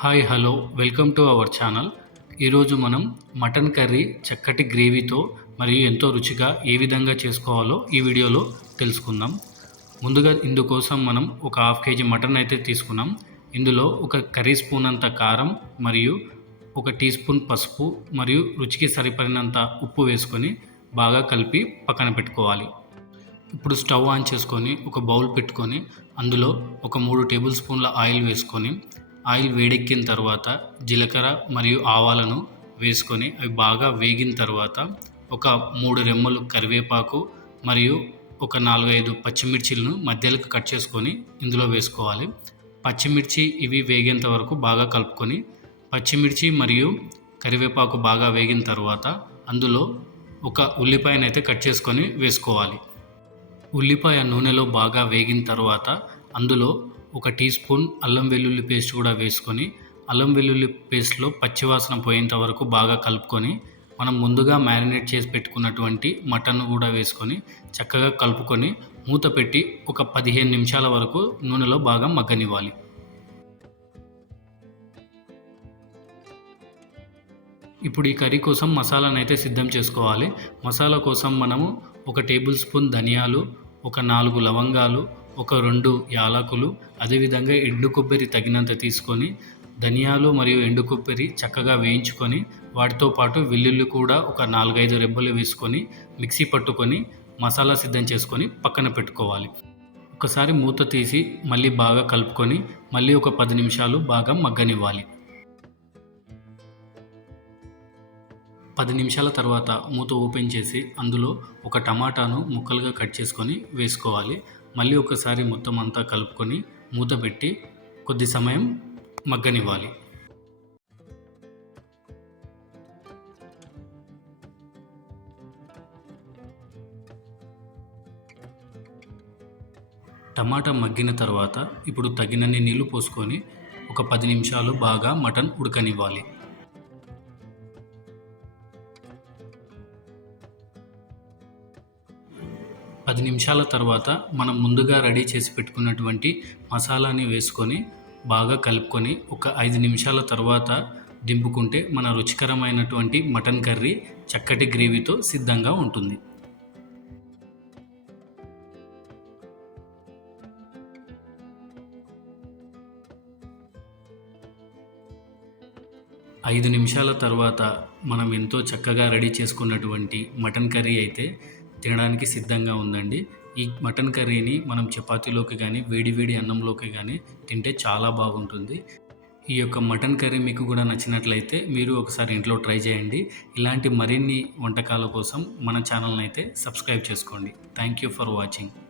Hi hello. Welcome to our channel. ఈరోజు మనం mutton curry చక్కటి గ్రేవీతో మరియు ఎంతో రుచిగా ఏ విధంగా చేసుకోవాలో ఈ వీడియోలో తెలుసుకుందాం. ముందుగా ఇందుకోసం మనం ఒక హాఫ్ కేజీ మటన్ అయితే తీసుకున్నాం. ఇందులో ఒక కర్రీ స్పూన్ అంత కారం మరియు ఒక టీ స్పూన్ పసుపు మరియు రుచికి సరిపడినంత ఉప్పు వేసుకొని బాగా కలిపి పక్కన పెట్టుకోవాలి. ఇప్పుడు స్టవ్ ఆన్ చేసుకొని ఒక బౌల్ పెట్టుకొని అందులో ఒక మూడు టేబుల్ స్పూన్ల ఆయిల్ వేసుకొని ఆయిల్ వేడెక్కిన తర్వాత జీలకర్ర మరియు ఆవాలను వేసుకొని అవి బాగా వేగిన తర్వాత ఒక మూడు రెమ్మలు కరివేపాకు మరియు ఒక నాలుగైదు పచ్చిమిర్చిలను మధ్యలోకి కట్ చేసుకొని ఇందులో వేసుకోవాలి. పచ్చిమిర్చి ఇవి వేగేంత వరకు బాగా కలుపుకొని పచ్చిమిర్చి మరియు కరివేపాకు బాగా వేగిన తర్వాత అందులో ఒక ఉల్లిపాయనైతే కట్ చేసుకొని వేసుకోవాలి. ఉల్లిపాయ నూనెలో బాగా వేగిన తర్వాత అందులో ఒక టీ స్పూన్ అల్లం వెల్లుల్లి పేస్ట్ కూడా వేసుకొని అల్లం వెల్లుల్లి పేస్ట్లో పచ్చివాసన పోయేంత వరకు బాగా కలుపుకొని మనం ముందుగా మ్యారినేట్ చేసి పెట్టుకున్నటువంటి మటన్ కూడా వేసుకొని చక్కగా కలుపుకొని మూత పెట్టి ఒక పదిహేను నిమిషాల వరకు నూనెలో బాగా మగ్గనివ్వాలి. ఇప్పుడు ఈ కర్రీ కోసం మసాలాను అయితే సిద్ధం చేసుకోవాలి. మసాలా కోసం మనము ఒక టేబుల్ స్పూన్ ధనియాలు ఒక నాలుగు లవంగాలు ఒక రెండు యాలకులు అదేవిధంగా ఎండు కొబ్బరి తగినంత తీసుకొని ధనియాలు మరియు ఎండు కొబ్బరి చక్కగా వేయించుకొని వాటితో పాటు వెల్లుల్లి కూడా ఒక నాలుగైదు రెబ్బలు వేసుకొని మిక్సీ పట్టుకొని మసాలా సిద్ధం చేసుకొని పక్కన పెట్టుకోవాలి. ఒకసారి మూత తీసి మళ్ళీ బాగా కలుపుకొని మళ్ళీ ఒక పది నిమిషాలు బాగా మగ్గనివ్వాలి. పది నిమిషాల తర్వాత మూత ఓపెన్ చేసి అందులో ఒక టమాటాను ముక్కలుగా కట్ చేసుకొని వేసుకోవాలి. మళ్ళీ ఒకసారి మొత్తం అంతా కలుపుకొని మూత పెట్టి కొద్ది సమయం మగ్గనివ్వాలి. టమాటా మగ్గిన తర్వాత ఇప్పుడు తగినన్ని నీళ్ళు పోసుకొని ఒక పది నిమిషాలు బాగా మటన్ ఉడకనివ్వాలి. పది నిమిషాల తర్వాత మనం ముందుగా రెడీ చేసి పెట్టుకున్నటువంటి మసాలాని వేసుకొని బాగా కలుపుకొని ఒక ఐదు నిమిషాల తర్వాత దింపుకుంటే మన రుచికరమైనటువంటి మటన్ కర్రీ చక్కటి గ్రేవీతో సిద్ధంగా ఉంటుంది. ఐదు నిమిషాల తర్వాత మనం ఎంతో చక్కగా రెడీ చేసుకున్నటువంటి మటన్ కర్రీ అయితే తినడానికి సిద్ధంగా ఉందండి. ఈ మటన్ కర్రీని మనం చపాతీలోకి కానీ వేడి వేడి అన్నంలోకి కానీ తింటే చాలా బాగుంటుంది. ఈ యొక్క మటన్ కర్రీ మీకు కూడా నచ్చినట్లయితే మీరు ఒకసారి ఇంట్లో ట్రై చేయండి. ఇలాంటి మరిన్ని వంటకాల కోసం మన ఛానల్ని అయితే సబ్స్క్రైబ్ చేసుకోండి. Thank you for watching.